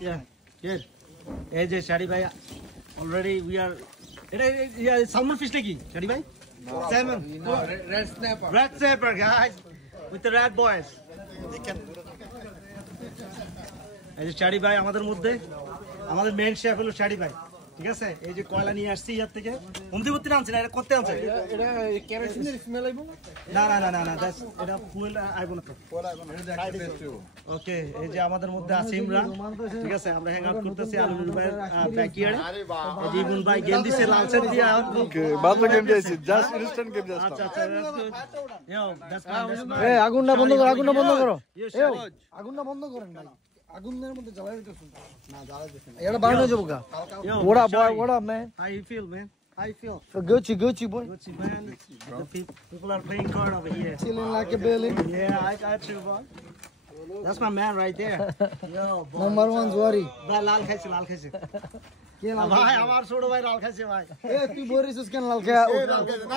Yeah, good. Hey, Jay, Shadi bhai, already we are. Yeah, salmon fish lagi, Shadi bhai. Salmon. No, red snapper. Red snapper, guys, with the red boys. এই যে শাড়ি ভাই আমাদের মধ্যে আমাদের main chef হলো শাড়ি ভাই ঠিক আছে এই যে কয়লা নিয়ে আসছি ইয়ার থেকে মন্দিরবর্তী আনছে না এটা করতে আনছে এটা কেরোসিনের স্মেল আইবো না না না না না এটা ফুয়েল আইবো না তো ওকে এই যে আমাদের মধ্যে আছে ইমরান ঠিক আছে আমরা হ্যাং আউট করতেছি আলুর ভাই ব্যাকইয়ার্ডে এই যে ইমরান ভাই গেম দিছে লাল সেট দিয়ে ওকে বাদ গেম দিয়েছি জাস্ট ইনস্ট্যান্ট গেম জাস্ট আচ্ছা আচ্ছা ইয়ো দ্যাটস এই আগুনটা বন্ধ করো এই আগুনটা বন্ধ করেন ভাই আগুনের মধ্যে জ্বালাই দিতেছেন না জ্বালাই দিতেছেন এটা বারণ হয়ে যাবো গা what up man how you feel man how you feel Gucci boy Gucci man the people are playing card over here chilling like a belly yeah I got you bro that's my man right there yo boy. number 1 Zuari ভাই লাল খাইছে কে লাল ভাই আমার ছোট ভাই লাল খাইছে ভাই এ তুই Boris কেন লাল খায়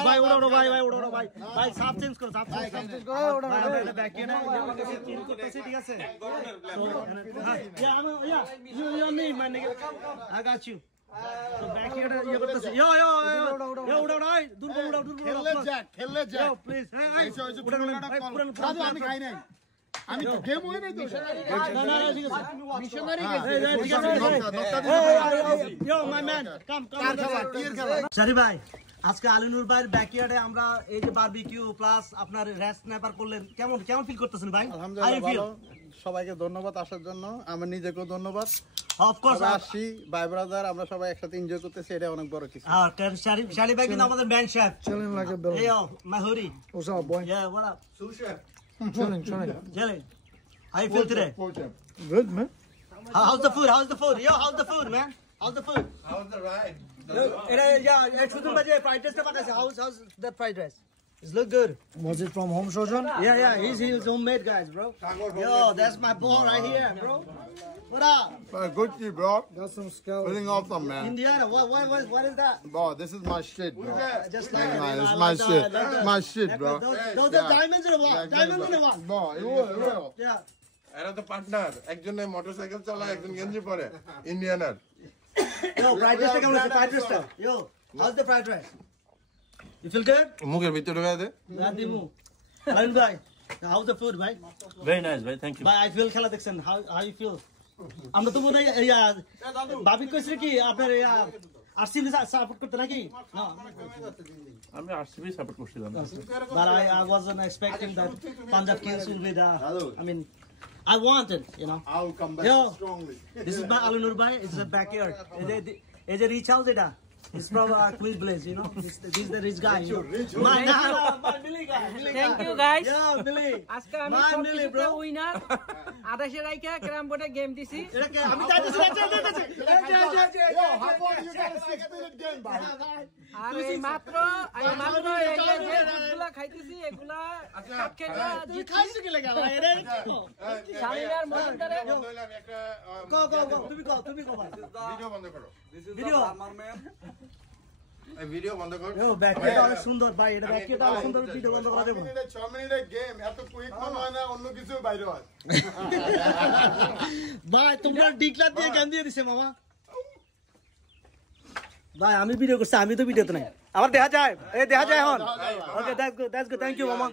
ভাই উড়ো ভাই সাপ চেঞ্জ করো ওড়ো ভাই ব্যাক এ না আমাকে চেঞ্জ করতেছি ঠিক আছে you need my nigga I got you so back here ইয়ে করতেছি yo উড়ো ভাই দূর খেললে যাক yo please উড়ো আমি খাই নাই আমি তো গেম হই নাই তো না ঠিক আছে মিশনারি গেছে ঠিক আছে yo my man come সারি ভাই আজকে আলিনুর ভাইয়ের ব্যাকইয়ার্ডে আমরা এই যে বারবিকিউ প্লাস আপনার রেড স্ন্যাপার করলেন কেমন ফিল করতেছেন ভাই আলহামদুলিল্লাহ সবাইকে ধন্যবাদ আসার জন্য আমার নিজেকেও ধন্যবাদ অফ কোর্স আসি ভাই ব্রাদার আমরা সবাই একসাথে এনজয় করতেছি এটা অনেক বড় কিছু হ্যাঁ শারি ভাই কিন্তু আমাদের man chef chilling like a belly yo my hoodie what's up boy yeah what up sous chef chilling how you feel today good man how's the food yo how's the food man how's the food how's the ride yeah শুধু বাজে fried রাইসটা পাকাছে how's that fried rice it look good was it from home Shojan yeah he's homemade guys bro yo that's my boy right here bro what up Gucci bro got some scallops feeling awesome man Indiana what is that bro this is my shit bro just like it's my shit my shit bro those are diamonds in the wall bro yeah এরা তো partner একজনে motorcycle চালায় একজন গেঞ্জি পরে ইন্ডিয়ানার yo fried rice কেমন আছে fried rice yo how's the fried rice you feel good মুখের ভিতরে ঢুকায় দে Radimu Arun bhai how's the food bhai Very nice, bhai. Thank you. bhai I feel খেলা দেখছেন how you feel আমরা তো বোধহয় ইয়া ভাবি কইছিল কি আপনার ইয়া আরসিবি সাপোর্ট করতে নাকি না আমি আরসিবি সাপোর্ট করছিলাম but I wasn't expecting that Punjab Kings will be the I mean I wanted you know I'll come back yo strongly this is my Alunur bhai it's a backyard is a rich house এটা it's from Clean Blaze you know this is the rich guy you know? my Billy guy Thank you guys. yeah Billy আজকে আমি My Billy, bro. সবকিছুতে winner আদাশে রাইকা carrom বোর্ডে game দিছি এটা কে আমি চাইতেছি yo how about you got a 6-minute game bro আর এই মাত্র এগুলা খাইতেছি এগুলা কাপ খেলা তুই খাইছিস কি লাগা এরে শামিনার মজুমদারে আমি একটা go তুমি কো ভাই ভিডিও বন্ধ করো ভিডিও এই ভিডিও বন্ধ করো ও ব্যাকটা অনেক সুন্দর ভাই এটা ব্যাকটা অনেক সুন্দর ভিডিও বন্ধ করা দেব 6 মিনিটের গেম এত কুইক মনে হয় না অন্য কিছু বাইরে হয় ভাই তোমরা ডিক্লার দিয়ে গান দিয়ে দিছে মামা ভাই আমি ভিডিও করছি আমি তো ভিডিওতে নাই আমার দেখা যায় এখন okay that's good thank you মামা